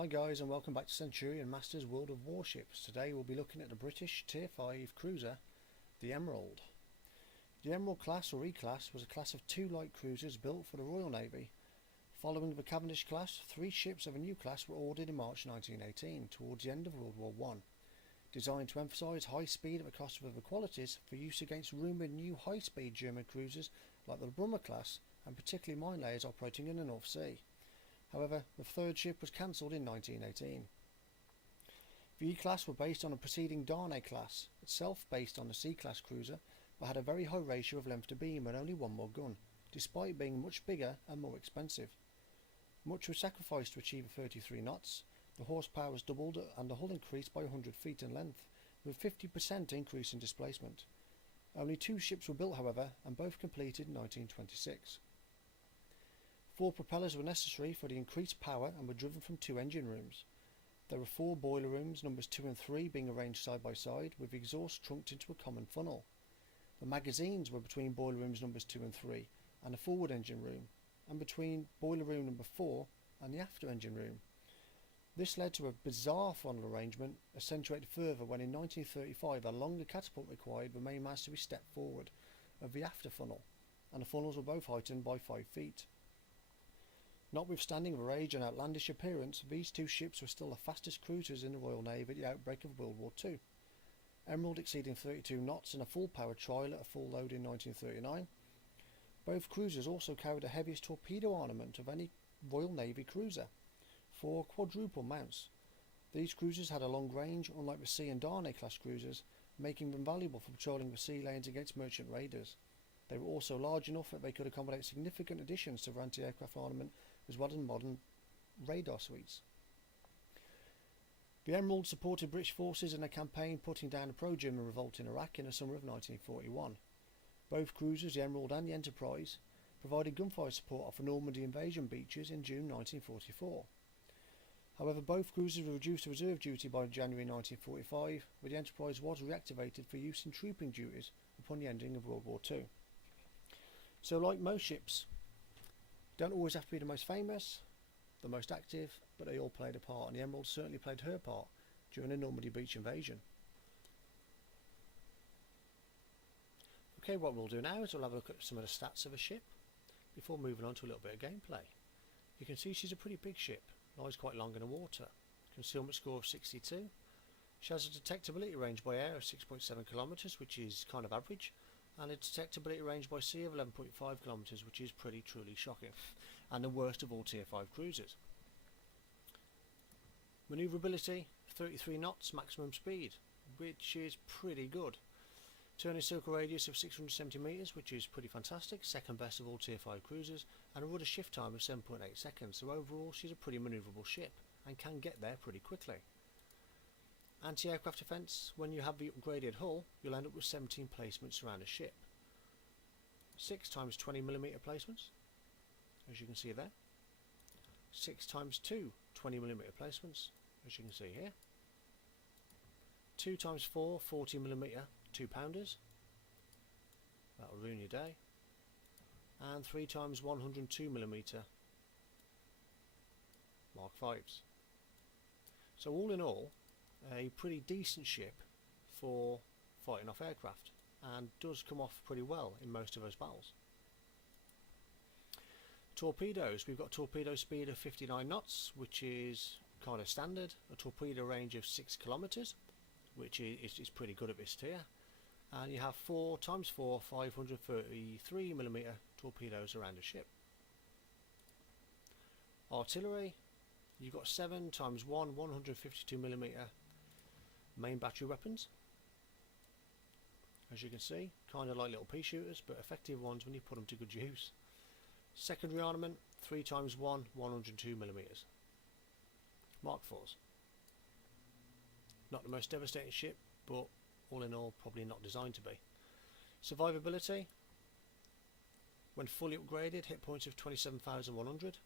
Hi guys, and welcome back to Centurion Masters World of Warships. Today we'll be looking at the British Tier 5 cruiser, the Emerald. The Emerald class or E-class was a class of 2 light cruisers built for the Royal Navy. Following the Cavendish class, 3 ships of a new class were ordered in March 1918, towards the end of World War I. Designed to emphasise high speed at the cost of other qualities for use against rumoured new high-speed German cruisers like the Brummer class, and particularly mine layers operating in the North Sea. However, the third ship was cancelled in 1918. The E-class were based on a preceding Darnay class, itself based on a C-class cruiser, but had a very high ratio of length to beam and only one more gun, despite being much bigger and more expensive. Much was sacrificed to achieve 33 knots, the horsepower was doubled and the hull increased by 100 feet in length, with a 50% increase in displacement. Only 2 ships were built however, and both completed in 1926. 4 propellers were necessary for the increased power and were driven from 2 engine rooms. There were 4 boiler rooms, numbers 2 and 3 being arranged side by side, with the exhaust trunked into a common funnel. The magazines were between boiler rooms numbers 2 and 3 and a forward engine room, and between boiler room number 4 and the after engine room. This led to a bizarre funnel arrangement, accentuated further when in 1935 a longer catapult required the mainmast to be stepped forward of the after funnel, and the funnels were both heightened by 5 feet. Notwithstanding their age and outlandish appearance, these 2 ships were still the fastest cruisers in the Royal Navy at the outbreak of World War II. Emerald exceeding 32 knots in a full power trial at a full load in 1939. Both cruisers also carried the heaviest torpedo armament of any Royal Navy cruiser, 4 quadruple mounts. These cruisers had a long range, unlike the C and Darnay class cruisers, making them valuable for patrolling the sea lanes against merchant raiders. They were also large enough that they could accommodate significant additions to their anti-aircraft armament as well as modern radar suites. The Emerald supported British forces in a campaign putting down a pro-German revolt in Iraq in the summer of 1941. Both cruisers, the Emerald and the Enterprise, provided gunfire support off the Normandy invasion beaches in June 1944. However, both cruisers were reduced to reserve duty by January 1945, where the Enterprise was reactivated for use in trooping duties upon the ending of World War II. So like most ships, don't always have to be the most famous, the most active, but they all played a part, and the Emerald certainly played her part during the Normandy beach invasion. Okay, what we'll do now is we'll have a look at some of the stats of a ship before moving on to a little bit of gameplay. You can see she's a pretty big ship, lies quite long in the water, concealment score of 62. She has a detectability range by air of 6.7 kilometers, which is kind of average, and a detectability range by sea of 11.5 kilometers, which is pretty truly shocking, and the worst of all Tier 5 cruisers. Manoeuvrability 33 knots maximum speed, which is pretty good. Turning circle radius of 670 meters, which is pretty fantastic, second best of all Tier 5 cruisers, and a rudder shift time of 7.8 seconds, so overall she's a pretty manoeuvrable ship and can get there pretty quickly. Anti-aircraft defence, when you have the upgraded hull, you'll end up with 17 placements around a ship. 6 times 20mm placements, as you can see there. 6 times 2 20mm placements, as you can see here. 2 times 4 40mm 2-pounders, that'll ruin your day. And 3 times 102mm Mark 5s. So all in all, a pretty decent ship for fighting off aircraft, and does come off pretty well in most of those battles. Torpedoes, we've got torpedo speed of 59 knots, which is kind of standard, a torpedo range of 6 kilometers, which is pretty good at this tier, and you have 4 times 4 533mm torpedoes around a ship. Artillery, you've got 7 times 1 152mm main battery weapons, as you can see, kind of like little pea shooters, but effective ones when you put them to good use. Secondary armament 3 times 1 102mm Mark 4s. Not the most devastating ship, but all in all probably not designed to be. Survivability, when fully upgraded, hit points of 27,100,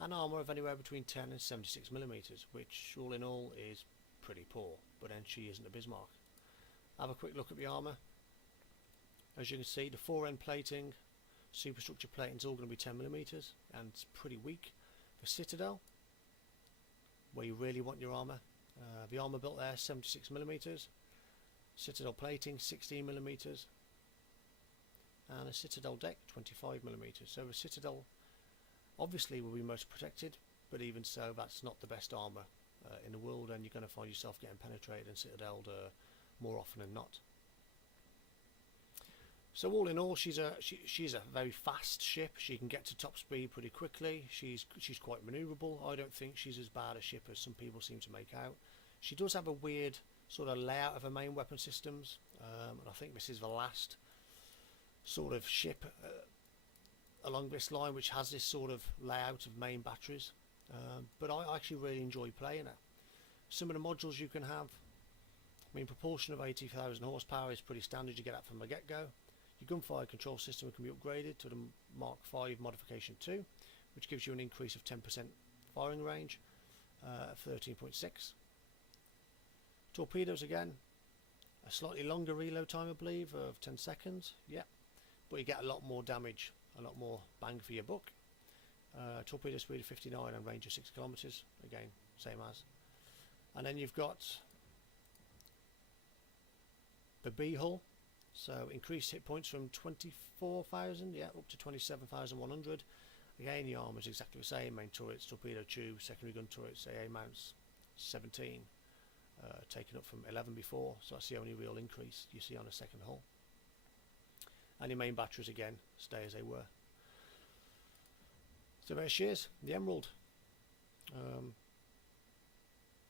and armour of anywhere between 10 and 76mm, which all in all is pretty poor, but then she isn't a Bismarck. Have a quick look at the armour. As you can see, the fore end plating, superstructure plating is all going to be 10mm, and it's pretty weak. The Citadel, where you really want your armour. The armour built there 76mm, citadel plating 16mm, and a citadel deck 25mm. So the citadel obviously will be most protected, but even so, that's not the best armour in the world, and you're going to find yourself getting penetrated and citadeled more often than not. So all in all, she's a very fast ship. She can get to top speed pretty quickly. She's quite manoeuvrable. I don't think she's as bad a ship as some people seem to make out. She does have a weird sort of layout of her main weapon systems, and I think this is the last sort of ship along this line which has this sort of layout of main batteries. But I actually really enjoy playing her. Some of the modules you can have, I mean, propulsion of 80,000 horsepower is pretty standard. You get that from the get-go. Your gunfire control system can be upgraded to the Mark V Modification 2, which gives you an increase of 10% firing range at 13.6. Torpedoes again, a slightly longer reload time, I believe, of 10 seconds. Yeah, but you get a lot more damage, a lot more bang for your buck. Torpedo speed of 59 and range of 6 kilometers. Again, same as. And then you've got the B hull. So increased hit points from 24,000, yeah, up to 27,100. Again, the armour is exactly the same. Main turrets, torpedo tube, secondary gun turrets, AA mounts 17, taken up from 11 before. So that's the only real increase you see on a second hull. And your main batteries again stay as they were. So there she is, the Emerald.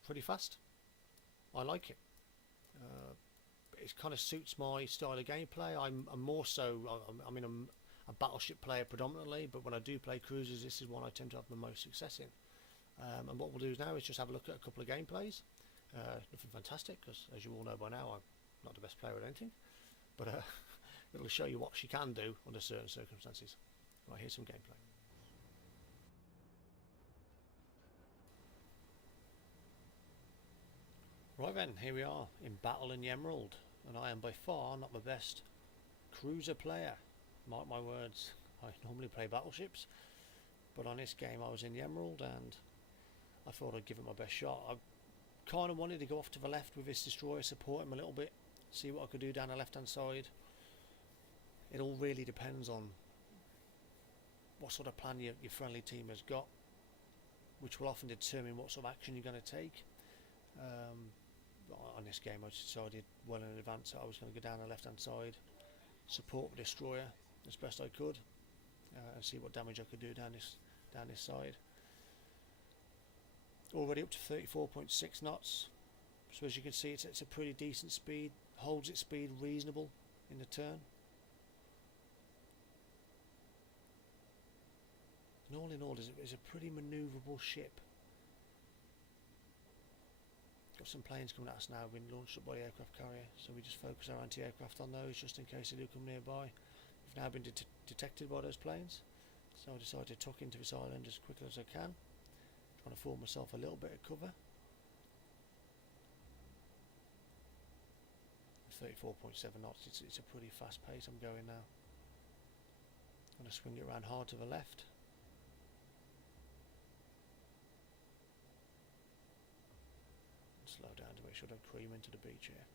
Pretty fast. I like it. It kind of suits my style of gameplay. I'm more so, I mean, I'm a battleship player predominantly, but when I do play cruisers, this is one I tend to have the most success in. And what we'll do now is just have a look at a couple of gameplays. Nothing fantastic, because as you all know by now, I'm not the best player at anything, but it'll show you what she can do under certain circumstances. Right, here's some gameplay. Right then, here we are in battle in the Emerald, and I am by far not the best cruiser player. Mark my words, I normally play battleships, but on this game I was in the Emerald and I thought I'd give it my best shot. I kind of wanted to go off to the left with this destroyer, support him a little bit, see what I could do down the left hand side. It all really depends on what sort of plan your friendly team has got, which will often determine what sort of action you're going to take. On this game I decided well in advance that I was going to go down the left hand side, support the destroyer as best I could, and see what damage I could do down this side. Already up to 34.6 knots, so as you can see it's a pretty decent speed, holds its speed reasonable in the turn. And all in all, it's a pretty manoeuvrable ship. Got some planes coming at us now, being launched up by the aircraft carrier, so we just focus our anti-aircraft on those just in case they do come nearby. We've now been detected by those planes, so I decided to tuck into this island as quickly as I can, trying to form myself a little bit of cover. 34.7 knots, it's a pretty fast pace I'm going now. I'm going to swing it around hard to the left. Slow down to make sure I don't cream into the beach here.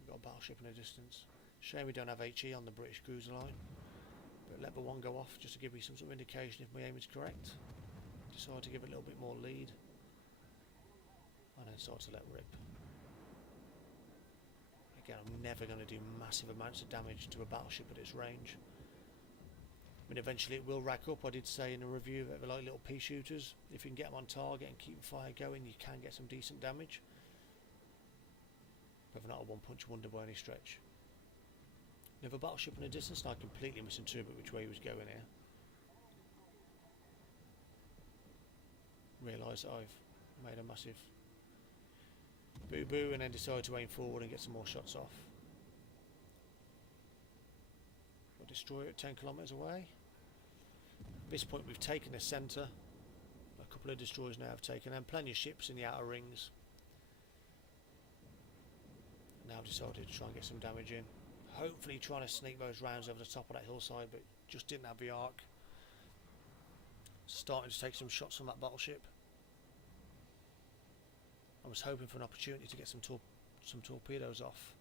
We've got a battleship in the distance. Shame we don't have HE on the British cruiser line, but let the one go off just to give me some sort of indication if my aim is correct. Decide to give it a little bit more lead and then start to let rip. Again, I'm never going to do massive amounts of damage to a battleship at its range. I mean, eventually it will rack up. I did say in a review that they're like little pea shooters. If you can get them on target and keep the fire going, you can get some decent damage. But they're not a one-punch wonder by any stretch. Another battleship in the distance, and I completely misinterpreted which way he was going here. Realised that I've made a massive boo-boo and then decided to aim forward and get some more shots off. Got a destroyer at 10 kilometres away. At this point we've taken the centre. A couple of destroyers now have taken them. Plenty of ships in the outer rings. Now I've decided to try and get some damage in. Hopefully trying to sneak those rounds over the top of that hillside, but just didn't have the arc. Starting to take some shots on that battleship. I was hoping for an opportunity to get some torpedoes off.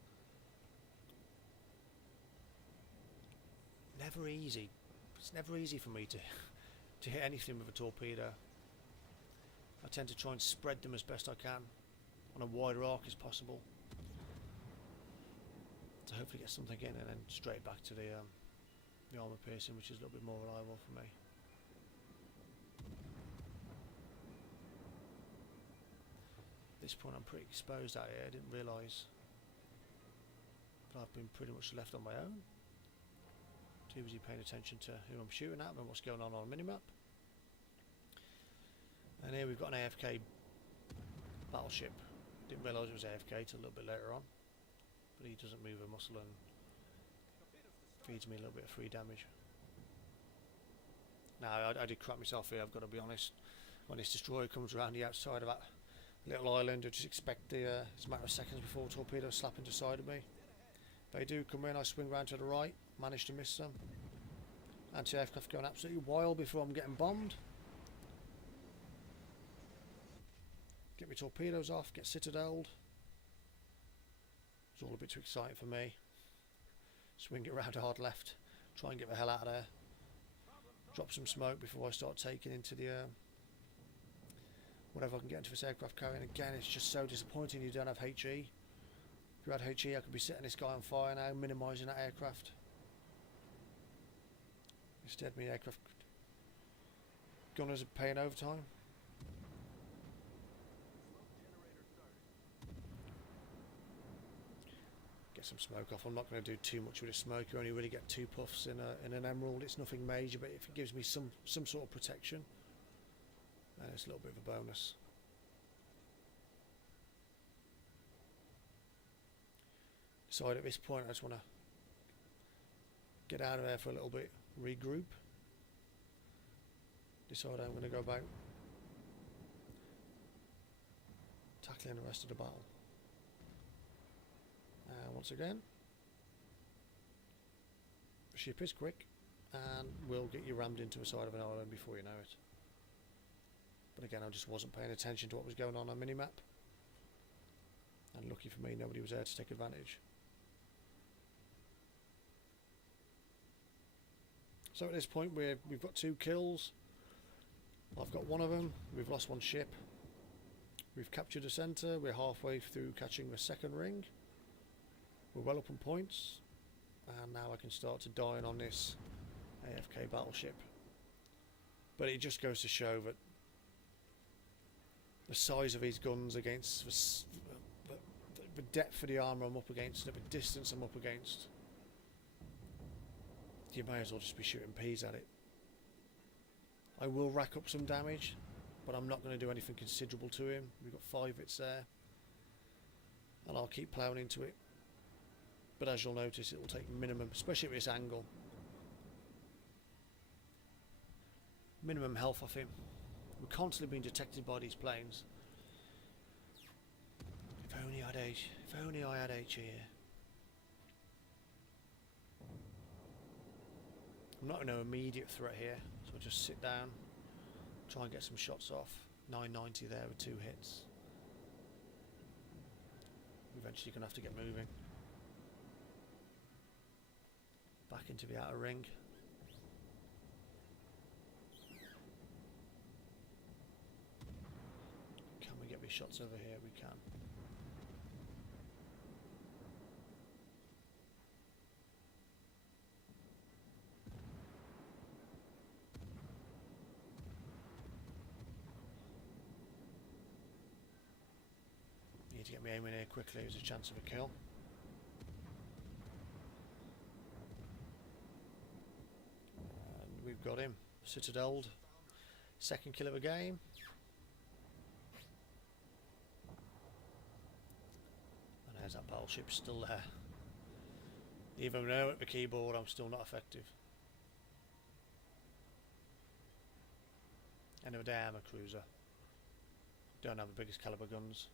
Never easy. It's never easy for me to hit anything with a torpedo. I tend to try and spread them as best I can on a wider arc as possible, to hopefully get something in and then straight back to the armour piercing, which is a little bit more reliable for me. At this point I'm pretty exposed out here, I didn't realise, but I've been pretty much left on my own. Too busy paying attention to who I'm shooting at and what's going on the minimap. And here we've got an AFK battleship. Didn't realise it was AFK till a little bit later on, but he doesn't move a muscle and feeds me a little bit of free damage. Now I did crap myself here, I've got to be honest. When this destroyer comes around the outside of that little island, I just expect it's a matter of seconds before torpedoes slap into the side of me. They do come in, I swing round to the right, manage to miss them. Anti-aircraft going absolutely wild before I'm getting bombed. Get my torpedoes off, get citadeled. It's all a bit too exciting for me. Swing it round hard left, try and get the hell out of there. Drop some smoke before I start taking into the whatever I can get into this aircraft carrier. And again, it's just so disappointing you don't have HE. If you had HE, I could be setting this guy on fire now, minimising that aircraft. Instead, my aircraft gunners are paying overtime. Get some smoke off. I'm not going to do too much with a smoke. You only really get 2 puffs in an emerald. It's nothing major, but if it gives me some sort of protection, then it's a little bit of a bonus. So at this point I just want to get out of there for a little bit, regroup, decide I'm going to go about tackling the rest of the battle. Once again, the ship is quick and will get you rammed into the side of an island before you know it. But again, I just wasn't paying attention to what was going on minimap, and lucky for me nobody was there to take advantage. So at this point we've got 2 kills. I've got one of them. We've lost 1 ship. We've captured the centre. We're halfway through catching the second ring. We're well up on points, and now I can start to dine on this AFK battleship. But it just goes to show that the size of his guns against the depth of the armour I'm up against, the distance I'm up against, you may as well just be shooting peas at it. I will rack up some damage, but I'm not going to do anything considerable to him. We've got 5 hits there, and I'll keep ploughing into it. But as you'll notice, it will take minimum, especially at this angle, minimum health off him. We're constantly being detected by these planes. If only I had H here. I'm not no immediate threat here, so I'll just sit down, try and get some shots off. 990 there with 2 hits. Eventually gonna have to get moving. Back into the outer ring. Can we get these shots over here? We can. Need to get me aiming here quickly. There's a chance of a kill. And we've got him. Citadeled. Second kill of the game. And there's that battleship still there. Even though at the keyboard I'm still not effective. End of the day I'm a cruiser. Don't have the biggest caliber guns.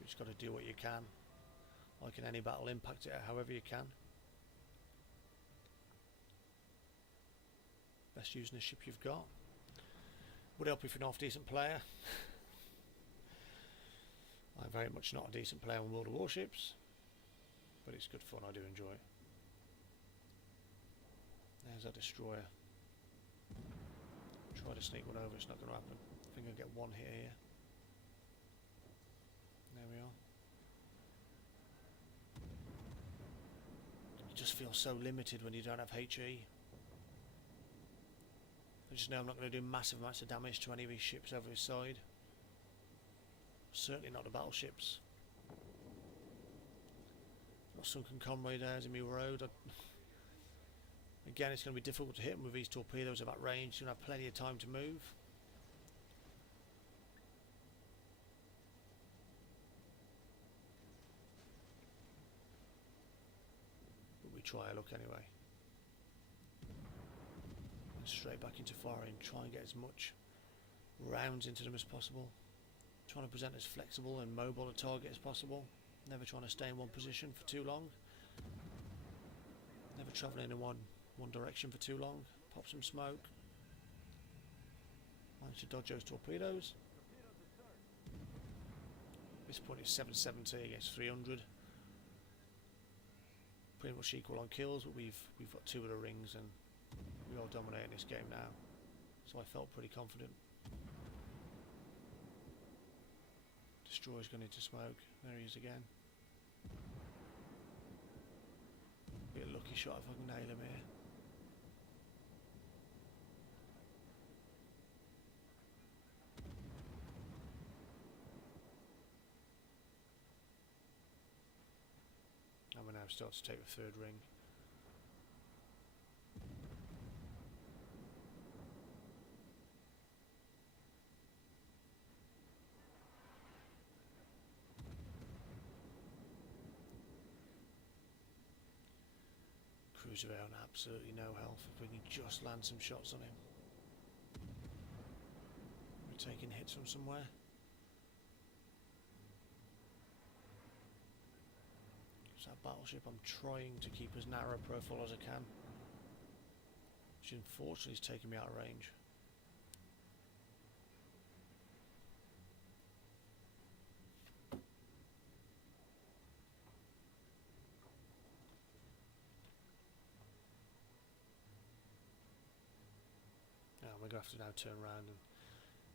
You just got to do what you can. Like in any battle, impact it however you can. best using the ship you've got. Would help if you're not a decent player. I'm very much not a decent player on World of Warships, but it's good fun, I do enjoy it. There's our destroyer. Try to sneak one over, it's not going to happen. I think I'll get one hit here. There we are. You just feel so limited when you don't have HE. I just know I'm not going to do massive amounts of damage to any of his ships over his side. Certainly not the battleships. Got sunken comrade airs in my road. Again, it's going to be difficult to hit him with these torpedoes at that range. You're going to have plenty of time to move. But we try a look anyway. And straight back into firing. Try and get as much rounds into them as possible. Trying to present as flexible and mobile a target as possible. Never trying to stay in one position for too long. Never travelling in one direction for too long. Pop some smoke. Manage to dodge those torpedoes. At this point it's 770 against 300. Pretty much equal on kills, but we've got 2 of the rings and we are dominating this game now. So I felt pretty confident. Destroyer's going into smoke. There he is again. Be a lucky shot if I can nail him here. And we now start to take the 3rd ring. Cruiser on absolutely no health. If we can just land some shots on him. We're taking hits from somewhere. It's that battleship. I'm trying to keep as narrow profile as I can, which unfortunately is taking me out of range. We're going to have to now turn around and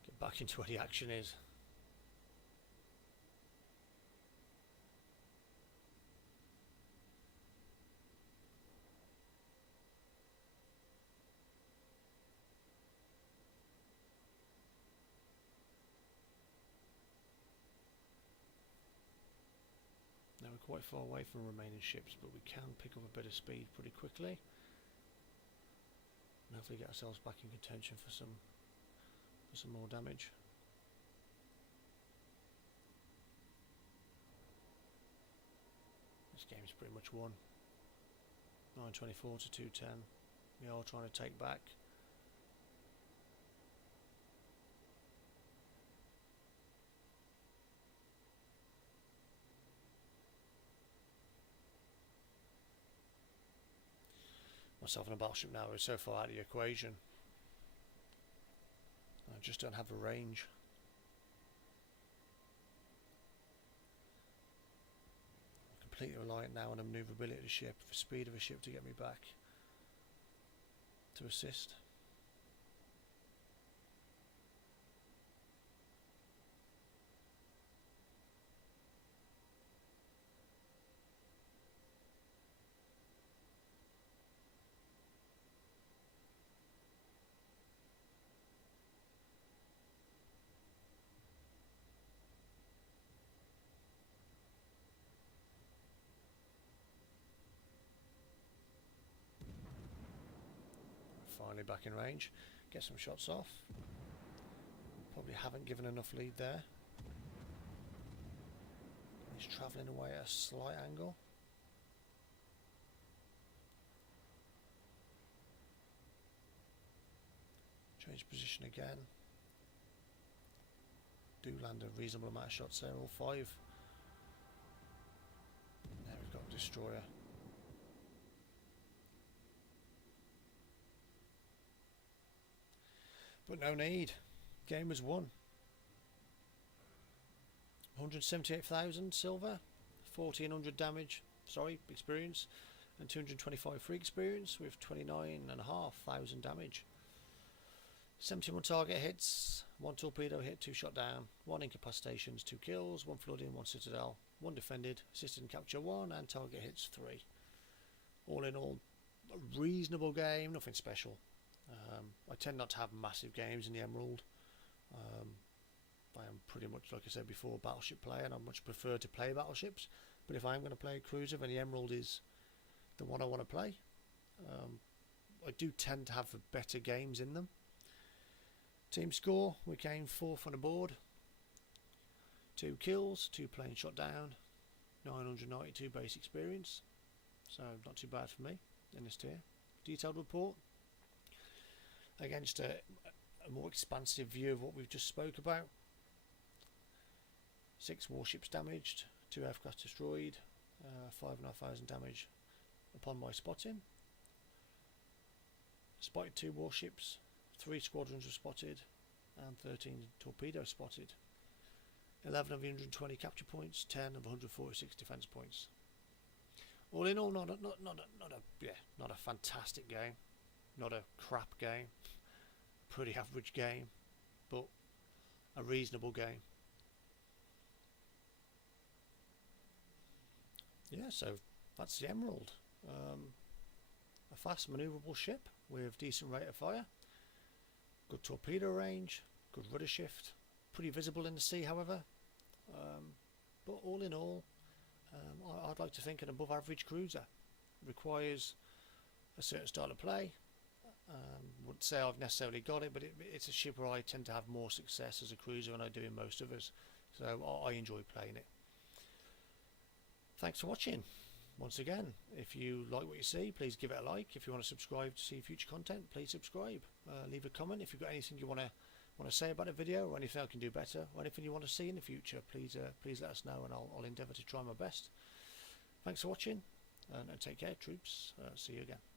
get back into where the action is. Now we're quite far away from remaining ships, but we can pick up a bit of speed pretty quickly. And hopefully get ourselves back in contention for some more damage. This game's pretty much won. 924 to 210. We are trying to take back. Myself in a battleship now is so far out of the equation. I just don't have the range. I'm completely reliant now on the manoeuvrability of the ship, the speed of the ship to get me back to assist. Finally back in range, get some shots off. Probably haven't given enough lead there. He's travelling away at a slight angle. Change position again. Do land a reasonable amount of shots there, all 5. There we've got a destroyer. But no need. Game was won. 178,000 silver, 1400 damage, experience, and 225 free experience with 29,500 damage. 71 target hits, 1 torpedo hit, 2 shot down, 1 incapacitations, 2 kills, 1 flooding, 1 citadel, 1 defended, assisted and capture 1, and target hits 3. All in all, a reasonable game, nothing special. I tend not to have massive games in the Emerald. I am pretty much, like I said before, a battleship player, and I much prefer to play battleships. But if I'm going to play a cruiser, then the Emerald is the one I want to play. I do tend to have better games in them. Team score, we came 4th on the board. 2 kills, 2 planes shot down, 992 base experience. So not too bad for me in this tier. Detailed report against a more expansive view of what we've just spoke about. 6 warships damaged, 2 aircraft destroyed, 5,500 damage upon my spotting. Spotted 2 warships, 3 squadrons were spotted, and 13 torpedoes spotted. 11 of 120 capture points, 10 of 146 defence points. All in all, not a fantastic game, not a crap game, pretty average game, but a reasonable game. Yeah, so that's the Emerald. A fast manoeuvrable ship with decent rate of fire, good torpedo range, good rudder shift, pretty visible in the sea however, but all in all, I'd like to think an above average cruiser. Requires a certain style of play. Wouldn't say I've necessarily got it, but it's a ship where I tend to have more success as a cruiser than I do in most others, so I enjoy playing it. Thanks for watching. Once again, if you like what you see, please give it a like. If you want to subscribe to see future content, please subscribe. Leave a comment if you've got anything you want to say about a video, or anything I can do better, or anything you want to see in the future. Please let us know, and I'll endeavour to try my best. Thanks for watching, and take care, troops. See you again.